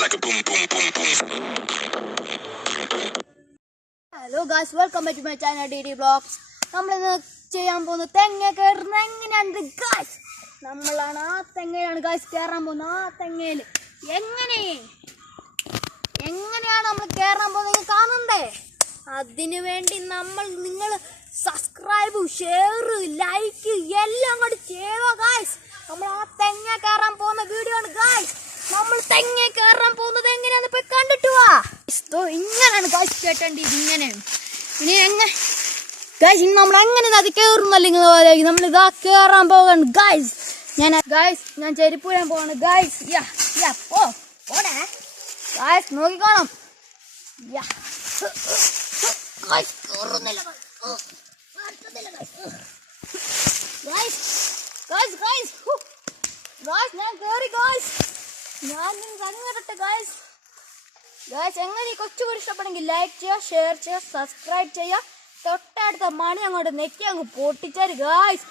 like a boom, boom, boom, boom. Hello guys, welcome back to my channel DD Vlogs. നമ്മളിന്ന് ചെയ്യാൻ പോകുന്നത് തെങ്ങ കയറുന്ന എങ്ങനെയാണ് ഗായ്സ്. നമ്മളാണ് ആ തെങ്ങയിലാണ് ഗായ്സ് കയറാൻ പോകുന്നത്. ആ തെങ്ങയിൽ എങ്ങനെയാണ് നമ്മൾ കയറാൻ പോകുന്നത് കാണണ്ടേ? അതിനു വേണ്ടി നിങ്ങൾ സബ്സ്ക്രൈബ്, ഷെയർ, ലൈക്ക് എല്ലാം കൂടി ചെയ്യുക ഗായ്സ്. നമ്മൾ ആ തെങ്ങ കയറാൻ പോകുന്ന വീഡിയോ ആണ് ഗായ്സ്. നമ്മൾ തെങ്ങ കയറാൻ പോകുന്നത് എങ്ങനെയാന്ന് പോയി കണ്ടിട്ട് വാ. ഇങ്ങനെയാണ് ഗായ്സ് കേട്ടേണ്ടത്. ഇങ്ങനെയാണ് ഇനി ഗായ്സ് നമ്മൾ എങ്ങനെ അത് കയറുന്നല്ലെങ്കിൽ നമ്മൾ ഇതാ കയറാൻ പോകാണ് ഗായ്സ്. ഞാൻ ചെരുപ്പൂരാൻ പോവാണ് ഗായ്സ്. ഓടെ ഗായ്സ് നോക്കിക്കോണം. ഞാൻ കേറി ഗായ്സ്. എങ്ങനെ കൊച്ചു കൂടി ഇഷ്ടപ്പെടുമെങ്കിൽ ലൈക്ക് ചെയ്യുക, ഷെയർ ചെയ്യുക, സബ്സ്ക്രൈബ് ചെയ്യുക. തൊട്ടടുത്ത മണി അങ്ങോട്ട് നെക്കി അങ്ങ് പൊട്ടിച്ചാല് ഗായ്സ്.